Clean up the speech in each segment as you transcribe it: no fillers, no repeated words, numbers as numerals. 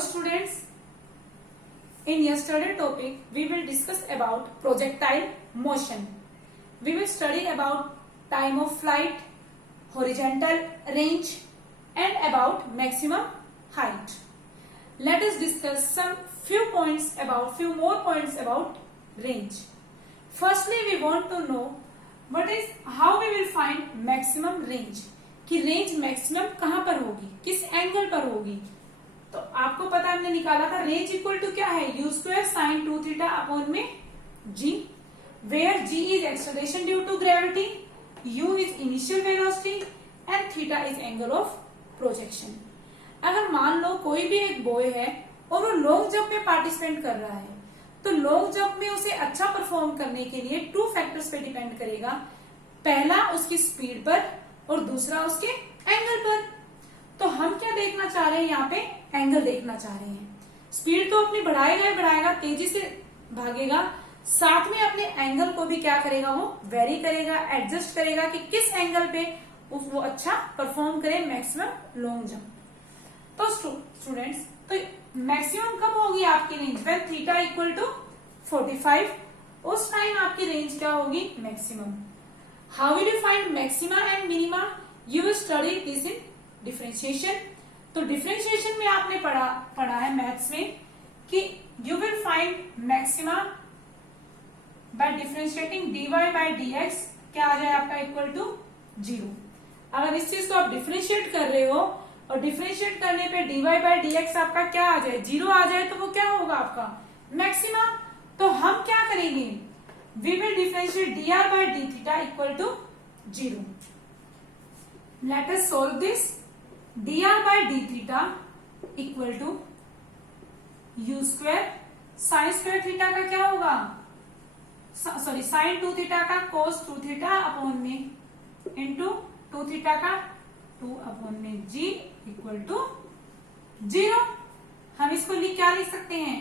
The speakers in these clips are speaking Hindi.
students, in yesterday topic we will discuss about projectile motion. We will study about time of flight, horizontal range and about maximum height. Let us discuss few more points about range. Firstly, we want to know how we will find maximum range. कि रेंज मैक्सिमम कहां पर होगी, किस एंगल पर होगी. तो आपको पता हमने निकाला था रेंज इक्वल टू क्या है, u square sine 2 theta upon में g, where g is acceleration due to gravity, u is initial velocity and theta is angle of projection. अगर मान लो कोई भी एक बॉय है और वो लॉन्ग जंप में पार्टिसिपेट कर रहा है, तो लॉन्ग जंप में उसे अच्छा परफॉर्म करने के लिए 2 फैक्टर्स पे डिपेंड करेगा. पहला उसकी स्पीड पर और दूसरा उसके एंगल पर. तो हम क्या देखना चाह रहे हैं, यहाँ पे एंगल देखना चाह रहे हैं. स्पीड तो अपनी बढ़ाएगा, तेजी से भागेगा, साथ में अपने एंगल को भी क्या करेगा, वो वेरी करेगा, एडजस्ट करेगा कि किस एंगल पे वो अच्छा परफॉर्म करे मैक्सिमम लॉन्ग जंप. तो स्टूडेंट्स, तो मैक्सिमम कब होगी आपकी range, when theta equal to 45, उस टाइम आपकी रेंज क्या होगी, maximum. How will you find maxima and minima? You will study this in differentiation. तो differentiation में आपने पढ़ा है मैथ्स में कि you will find maxima by differentiating dy by dx क्या आ जाए आपका इक्वल टू 0. अगर इस चीज को आप डिफरेंशिएट कर रहे हो और डिफरेंशिएट करने पे dy by dx आपका क्या आ जाए, 0 आ जाए, तो वो क्या होगा आपका मैक्सिमा. तो हम क्या करेंगे, we will differentiate dr by d theta equal to 0. Let us solve this. dr by d theta equal to u square sin square theta का क्या होगा, सॉरी sin 2 थीटा का cos 2 थीटा अपॉन में इंटू 2 थीटा का 2 अपॉन में g इक्वल टू 0. हम इसको क्या लिख सकते हैं,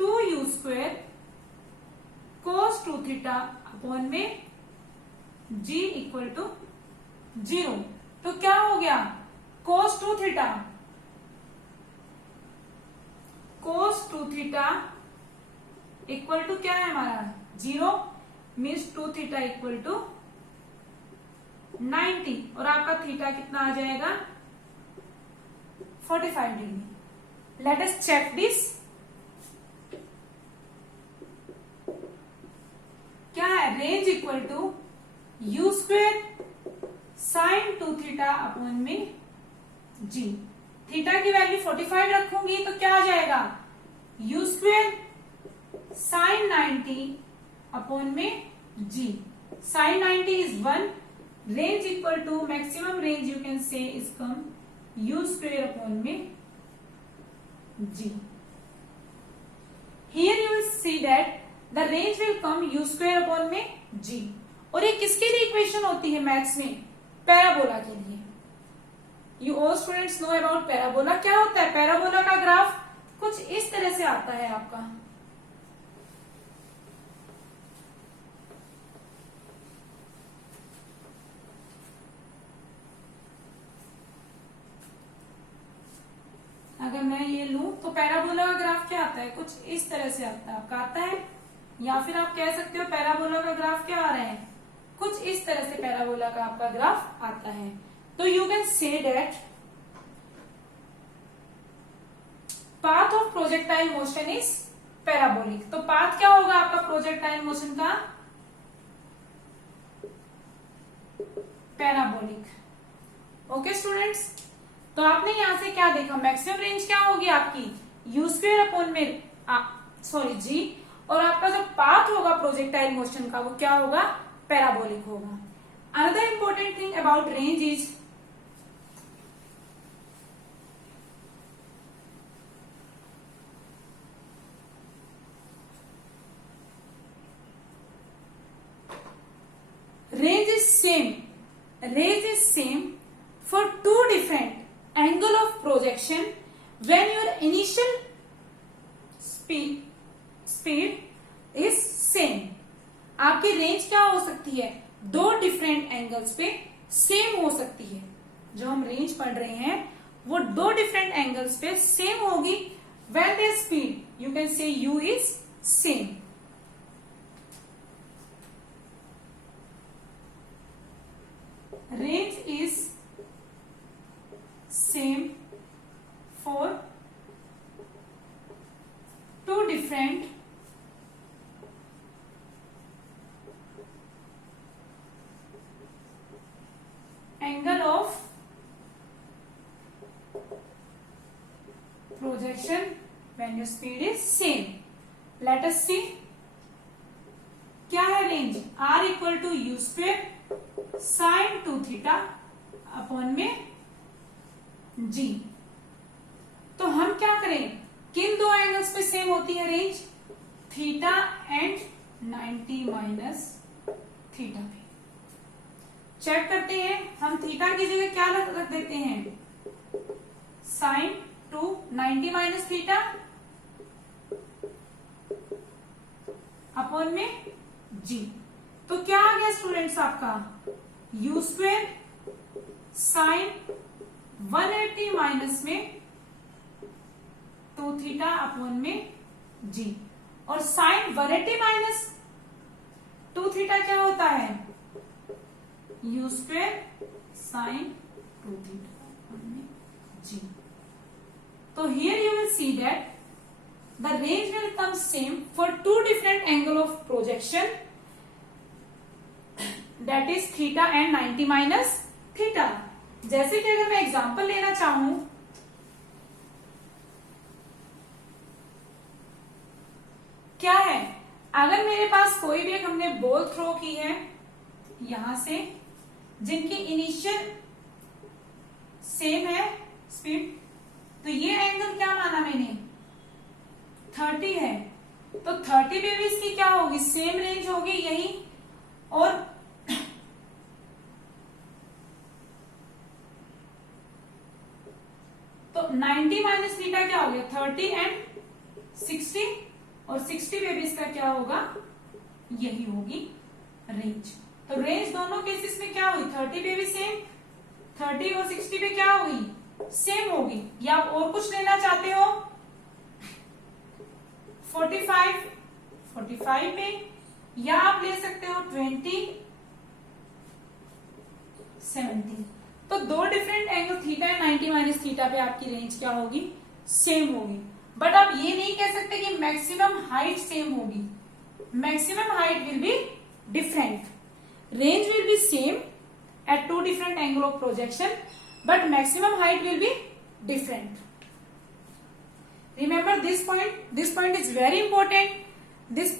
2u square cos 2 theta upon में g इक्वल टू 0. तो क्या हो गया, cos 2 थीटा इक्वल टू क्या है हमारा 0, मीन्स 2 थीटा इक्वल टू 90 और आपका थीटा कितना आ जाएगा 45 degree. Let us check this. क्या है, range equal to u square sine 2 theta upon में g. थीटा की वैल्यू 45 रखूंगी तो क्या आ जाएगा, u स्क्वेयर साइन 90 अपॉन में g. Sine 90 is 1. Range equal to maximum range you can say is come u square upon में g. Here you will see that the range will come u square upon में g. और ये किसके लिए इक्वेशन होती है मैथ्स में, पैराबोला के लिए. You all students know about parabola. क्या होता है, पैराबोला का ग्राफ कुछ इस तरह से आता है आपका. अगर मैं ये लूं तो पैराबोला का ग्राफ क्या आता है, कुछ इस तरह से आता है आपका, आता है. या फिर आप कह सकते हो पैराबोला का ग्राफ क्या आ रहा है, कुछ इस तरह से पैराबोला का आपका ग्राफ आता है. तो you can say that path of projectile motion is parabolic. तो पाथ क्या होगा आपका प्रोजेक्टाइल मोशन का, पैराबोलिक. ओके स्टूडेंट्स, तो आपने यहां से क्या देखा, मैक्सिमम रेंज क्या होगी आपकी u स्क्वेयर अपॉन में g, और आपका जो पाथ होगा प्रोजेक्टाइल मोशन का वो क्या होगा, पैराबोलिक होगा. Another important thing about range is range is same for 2 different angle of projection when your initial speed is same. आपकी रेंज क्या हो सकती है, 2 डिफरेंट एंगल्स पे सेम हो सकती है. जो हम रेंज पढ़ रहे हैं वो दो डिफरेंट एंगल्स पे सेम होगी when there speed you can से u is same. Range is same for two different angle of projection when your speed is same. Let us see क्या है रेंज. r equal to U square sine 2 theta upon में g. तो हम क्या करें, किन दो एंगल्स पे सेम होती है range, theta and 90 minus theta पे. चेक करते हैं हम. थीटा की जगह क्या रख देते हैं, साइन 2 90 माइनस थीटा अपॉन में जी. तो क्या आ गया स्टूडेंट्स आपका, यू स्क्वेयर साइन 180 माइनस में 2 थीटा अपॉन में जी. और साइन 180 माइनस 2 थीटा क्या होता है, you square sine 2 theta upon में जी. तो here you will see that the range will come same for two different angle of projection, that is theta and 90 minus theta. जैसे कि अगर मैं एग्जांपल लेना चाहूं, क्या है, अगर मेरे पास कोई भी एक हमने बॉल थ्रो की है यहां से, जिनकी इनिशियल सेम है स्पीड, तो ये एंगल क्या माना मैंने 30 है. तो 30 पे भी इसकी क्या होगी, सेम रेंज होगी यही. और तो 90 माइनस थीटा क्या हो गया, 30 एंड 60. और 60 पे भी इसका क्या होगा, यही होगी रेंज. तो रेंज दोनों केसेस में क्या हुई, 30 पे भी सेम, 30 और 60 पे क्या होगी, सेम होगी. या आप और कुछ लेना चाहते हो, 45 पे, या आप ले सकते हो 20 70. तो दो different angle theta and 90 minus theta पे आपकी रेंज क्या होगी, सेम होगी. बट आप ये नहीं कह सकते कि मैक्सिमम हाइट सेम होगी. Maximum height will be different. Range will be same at two different angle of projection, but maximum height will be different. Remember this point. This point is very important. This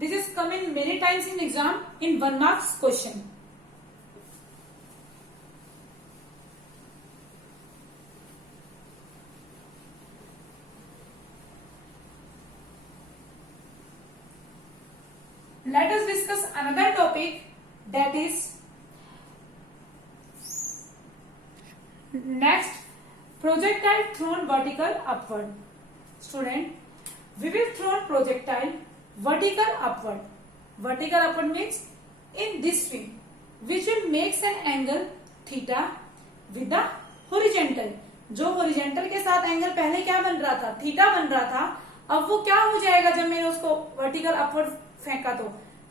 is come in many times in exam in 1 marks question. Let us discuss another topic, that is next, projectile thrown vertical upward. Student, we will throw projectile vertical upward. Vertical upward means in this way, which will makes an angle theta with the horizontal. जो horizontal के साथ एंगल पहले क्या बन रहा था, थीटा बन रहा था, अब वो क्या हो जाएगा जब मैंने उसको वर्टिकल अपवर्ड फेंका तो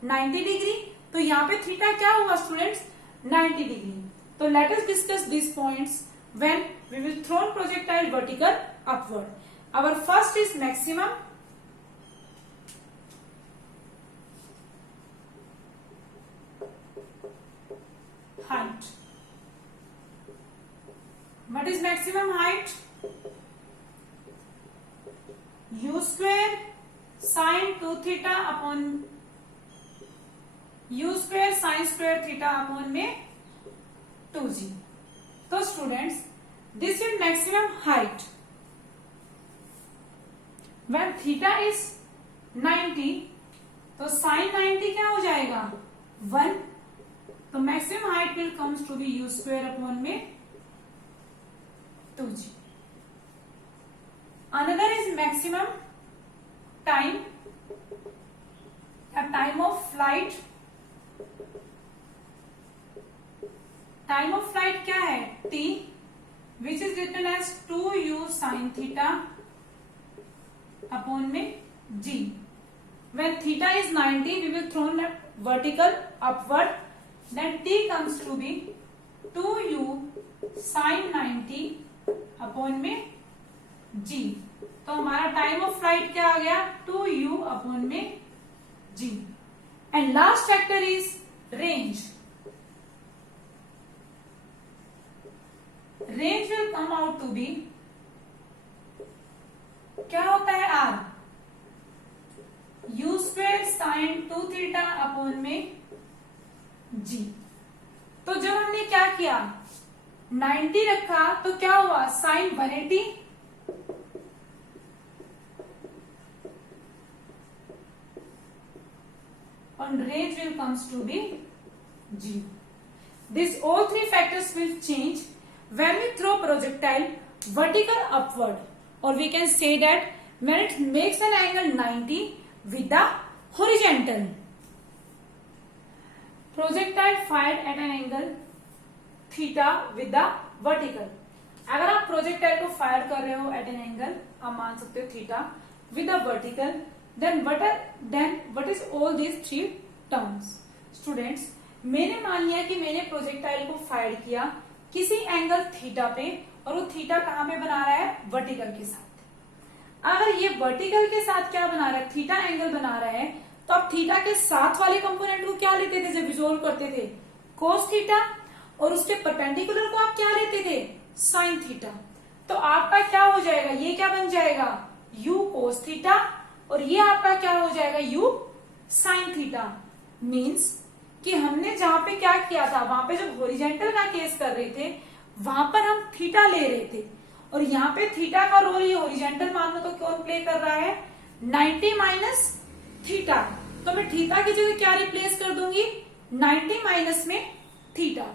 90 डिग्री. तो यहाँ पे थीटा क्या हुआ स्टूडेंट्स, 90 डिग्री. तो let us discuss these points when we will throw projectile vertical upward. Our first is maximum height. What is maximum height? U square sin 2 theta upon u square sin square theta upon में 2g. तो students, this is maximum height when theta is 90. तो sin 90 क्या हो जाएगा, 1. तो maximum height will comes to be U square upon में 2g. Another is maximum time, time of flight. Time of flight क्या है, t. Which is written as 2u sin theta upon में g. When theta is 90, we will throw vertical upward. Then t comes to be 2u sin 90 upon में g. तो हमारा टाइम ऑफ फ्लाइट क्या आ गया? 2u अपॉन में g. And last factor is range. Range will come out to be, क्या होता है r? u square sine 2 theta upon में g. तो जब हमने क्या किया 90 रखा तो क्या हुआ? Sine 180 and range will comes to be g. These all three factors will change when we throw projectile vertical upward, or we can say that when it makes an angle 90 with the horizontal. Projectile fired at an angle theta with the vertical. अगर आप प्रोजेक्टाइल को फायर कर रहे हो एट एन एंगल, आप मान सकते हो theta with the vertical, then what is all these three terms? Students, मैंने मान लिया कि मैंने प्रोजेक्टाइल को फायर किया किसी एंगल थीटा पे, और वो थीटा कहां पे बना रहा है? वर्टिकल के साथ. अगर ये वर्टिकल के साथ क्या बना रहा है? थीटा एंगल बना रहा है, तो आप थीटा के साथ वाले कंपोनेंट को क्या लेते थे जब रिजोल्व करते थे? Cos theta. और उसके परपेंडिकुलर को आप क्या लेते थे? Sine theta. तो आपका क्या हो जाएगा? ये क्या बन जाएगा? यू कोस थीटा, और ये आपका क्या हो जाएगा? You sin theta. मीन्स कि हमने जहां पे क्या किया था, वहां पे जब हॉरिजॉन्टल का केस कर रहे थे वहां पर हम थीटा ले रहे थे, और यहाँ पे थीटा का रोल ये हॉरिजॉन्टल मान लो तो कौन प्ले कर रहा है? 90 माइनस थीटा. तो मैं थीटा की जगह क्या रिप्लेस कर दूंगी? 90 माइनस में थीटा.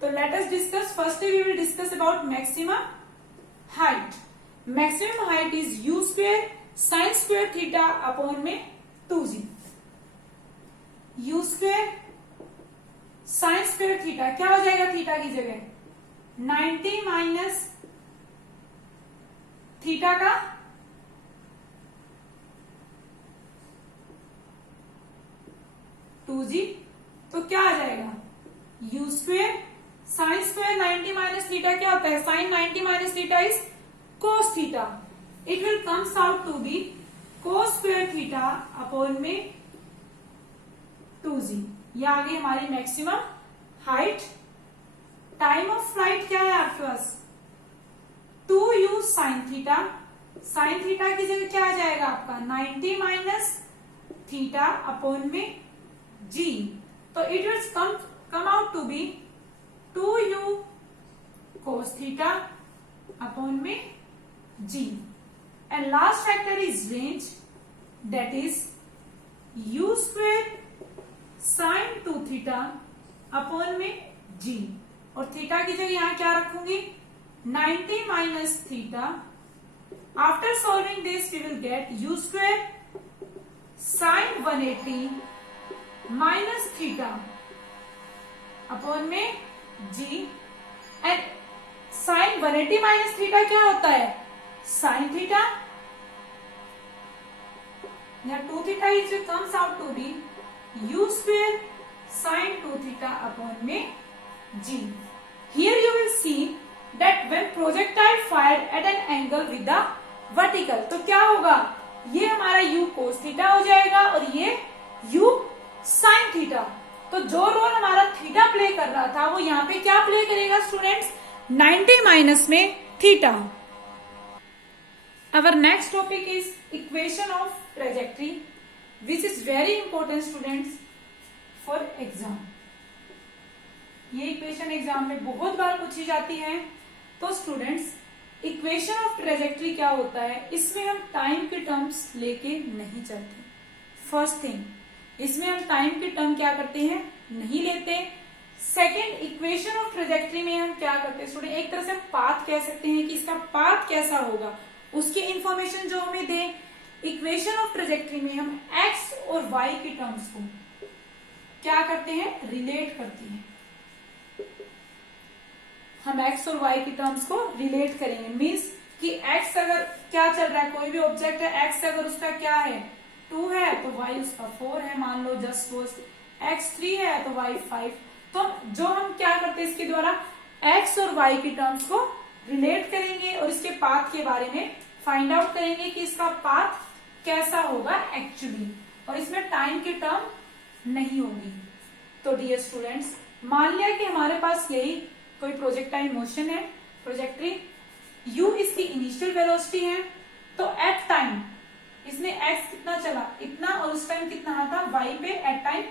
तो let us discuss. First we will discuss about maximum height. Maximum height is u square sine square theta upon में 2g. u square sine square theta क्या हो जाएगा? थीटा की जगह 90 माइनस थीटा का टू जी. तो क्या आ जाएगा? u square sine square 90 minus theta क्या होता है? Sine 90 minus theta is cos theta. It will comes out to be cos square theta upon में 2g. ये आ गई हमारी maximum height. Time of flight क्या है आपके पास? 2u sine theta. Sine theta की जगह क्या आ जाएगा आपका? 90 माइनस थीटा अपॉन में g. तो it will come out to be 2u cos theta upon में g. And last factor is range, that is u square sine 2 theta upon में g. और थीटा की जगह यहां क्या रखूंगी? 90 minus theta. After solving this, we will get u square sin 180 minus theta upon में g. And sin 180 minus theta क्या होता है? sin theta. Now 2 theta is comes out to be u square sin 2 theta upon में g. Here you will see that when projectile fired at an angle with the vertical, तो क्या होगा? ये हमारा u cos थीटा हो जाएगा और ये u sin थीटा. तो जो रोल हमारा थीटा प्ले कर रहा था वो यहाँ पे क्या प्ले करेगा स्टूडेंट्स? 90 माइनस में theta. Our next topic is equation of trajectory, which is very important students for exam. ये इक्वेशन एग्जाम में बहुत बार पूछी जाती है. तो स्टूडेंट्स, इक्वेशन ऑफ ट्रेजेक्ट्री क्या होता है? इसमें हम टाइम के टर्म्स लेके नहीं चलते. फर्स्ट थिंग, इसमें हम टाइम के टर्म क्या करते हैं? नहीं लेते. सेकेंड, इक्वेशन ऑफ ट्रेजेक्ट्री में हम क्या करते हैं स्टूडेंट? एक तरह से पाथ कह सकते हैं कि इसका पाथ कैसा होगा, उसकी इंफॉर्मेशन जो हमें दे. इक्वेशन ऑफ ट्रेजेक्ट्री में हम एक्स और वाई के टर्म्स को क्या करते हैं? रिलेट करते हैं. हम एक्स और वाई की टर्म्स को रिलेट करेंगे। मीन्स कि एक्स अगर क्या चल रहा है, कोई भी ऑब्जेक्ट है, एक्स अगर उसका क्या है 2 है तो वाई उसका 4 है, मान लो जस्ट सपोज एक्स 3 है तो वाई 5। तो जो हम क्या करते हैं इसके द्वारा एक्स और वाई की टर्म्स को रिलेट करेंगे और इसके पाथ के बारे में फाइंड आउट करेंगे कि इसका पाथ कैसा होगा एक्चुअली, और इसमें टाइम की टर्म नहीं होगी। तो डियर स्टूडेंट्स, मान लिया कि हमारे पास यही कोई प्रोजेक्टाइल मोशन है, प्रोजेक्ट्री u इसकी इनिशियल वेलोसिटी है, तो एट टाइम इसने x कितना चला इतना, और उस टाइम कितना आता y पे एट टाइम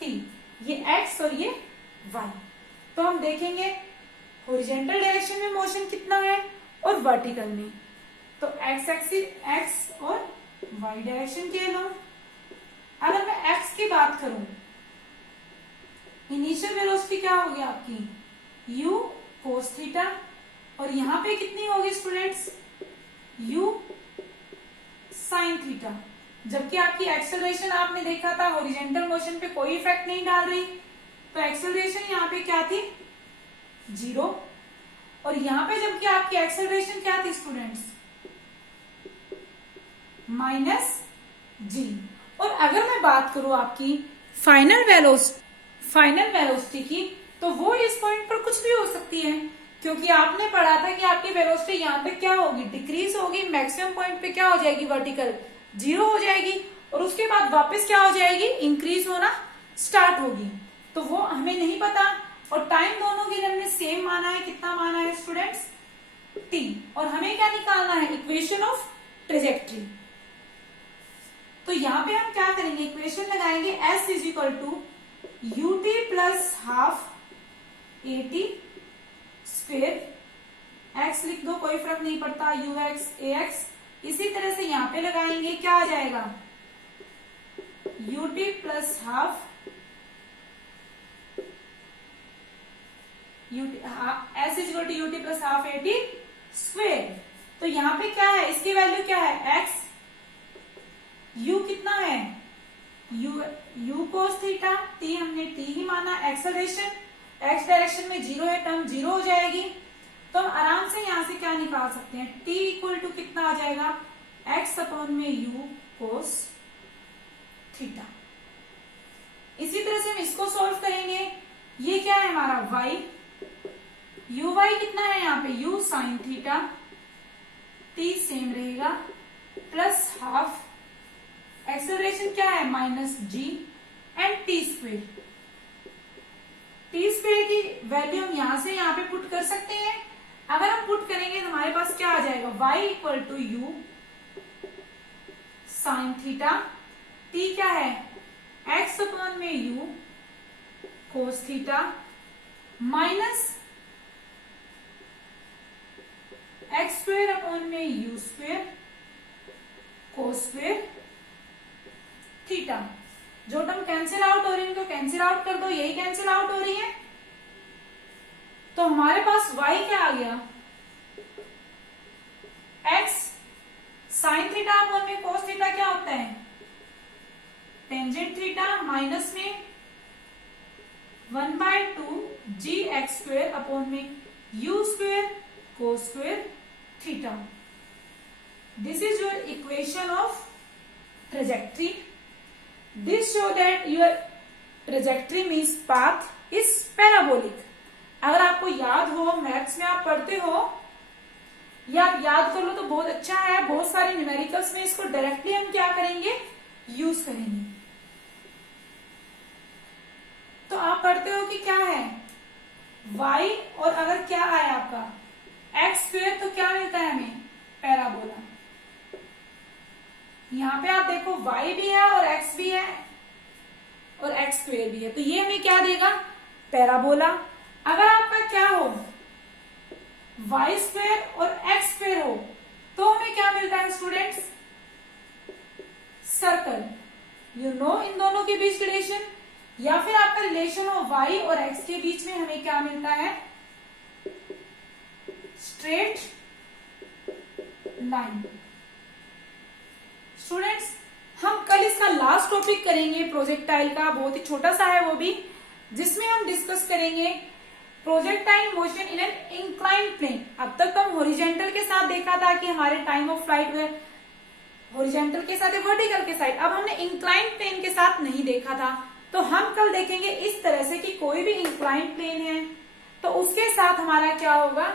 t, ये x और ये y। तो हम देखेंगे हॉरिजॉन्टल डायरेक्शन में मोशन कितना है और वर्टिकल में, तो x एक्सिस x और y डायरेक्शन के लो। अगर मैं x की बात करूं, इनिशियल वेलोसिटी क्या होगी आपकी u cos थीटा, और यहां पे कितनी होगी स्टूडेंट्स u sin थीटा। जबकि आपकी एक्सेलरेशन आपने देखा था हॉरिजॉन्टल मोशन पे कोई इफेक्ट नहीं डाल रही, तो एक्सेलरेशन यहाँ पे क्या थी 0, और यहाँ पे जबकि आपकी एक्सेलरेशन क्या थी स्टूडेंट्स -g। और अगर मैं बात करूं आपकी फाइनल वेलोसिटी की, तो वो इस पॉइंट पर कुछ भी हो सकती है, क्योंकि आपने पढ़ा था कि आपकी वेलोसिटी यहाँ पे क्या होगी डिक्रीज होगी, मैक्सिमम पॉइंट पे क्या हो जाएगी वर्टिकल 0 हो जाएगी, और उसके बाद वापस क्या हो जाएगी इंक्रीज होना स्टार्ट होगी। तो वो हमें नहीं पता, और टाइम दोनों के लिए हमने सेम माना है, कितना माना है स्टूडेंट्स t, और हमें क्या निकालना है इक्वेशन ऑफ ट्रेजेक्ट्री। तो यहाँ पे हम क्या करेंगे इक्वेशन लगाएंगे s is equal to ut plus half at square, x लिख दो कोई फर्क नहीं पड़ता, ux ax। इसी तरह से यहाँ पे लगाएंगे क्या आ जाएगा ut plus half s is equal to ut plus half at square. तो यहाँ पे क्या है इसकी वैल्यू क्या है x, u कितना है u cos थीटा, t हमने t ही माना, एक्सेलरेशन x डायरेक्शन में 0 है, टर्म 0 हो जाएगी। तो हम आराम से यहां से क्या निकाल सकते हैं t इक्वल टू कितना आ जाएगा x अपॉन में u cos थीटा। इसी तरह से हम इसको सॉल्व करेंगे, ये क्या है हमारा y, uy कितना है यहाँ पे u sin theta, t same रहेगा, प्लस हाफ एक्सेलरेशन क्या है -g and t square. T square की वैल्यू हम यहां से यहां पे पुट कर सकते हैं। अगर हम पुट करेंगे तो हमारे पास क्या आ जाएगा y equal to u sin theta, t क्या है x अपॉन में u cos theta, minus x square upon में u square cos square theta. जो टर्म कैंसिल आउट हो रही है तो कैंसिल आउट कर दो, यही कैंसिल आउट हो रही है, तो हमारे पास y क्या आ गया x साइन थीटा अपॉन में कोस थीटा क्या होता है टेंजेंट थीटा, माइनस में 1/2 जी एक्स स्क्वेयर अपॉन में u square cos square theta. This is your equation of trajectory. This show that your trajectory means path is parabolic। अगर आपको याद हो, मैथ्स में आप पढ़ते हो या आप याद कर लो तो बहुत अच्छा है। बहुत सारे न्यूमेरिकल्स में इसको डायरेक्टली हम क्या करेंगे यूज करेंगे। तो आप पढ़ते हो कि क्या है y, और अगर क्या आया आपका एक्स स्क्वेयर तो क्या मिलता है हमें पैराबोला। यहाँ पे आप देखो y भी है और x भी है और x स्क्वेयर भी है, तो ये हमें क्या देगा पैराबोला। अगर आपका क्या हो y स्क्वेयर और x स्क्वेयर हो तो हमें क्या मिलता है स्टूडेंट्स सर्कल। यू नो इन दोनों के बीच रिलेशन, या फिर आपका रिलेशन हो y और x के बीच में हमें क्या मिलता है स्ट्रेट लाइन। स्टूडेंट्स हम कल इसका लास्ट टॉपिक करेंगे प्रोजेक्टाइल का, बहुत ही छोटा सा है वो भी, जिसमें हम डिस्कस करेंगे projectile motion in an inclined plane. अब तक तो हम हॉरिजेंटल के साथ देखा था कि हमारे टाइम ऑफ फ्लाइट में हॉरिजेंटल के साथ या वर्टिकल के साथ, अब हमने इंक्लाइंड प्लेन के साथ नहीं देखा था। तो हम कल देखेंगे इस तरह से कि कोई भी इंक्लाइंड प्लेन है तो उसके साथ हमारा क्या होगा,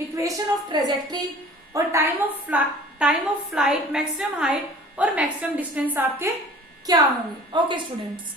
इक्वेशन ऑफ ट्रेजेक्ट्री और time of flight, maximum height और मैक्सिमम डिस्टेंस आपके क्या होंगे। Okay students.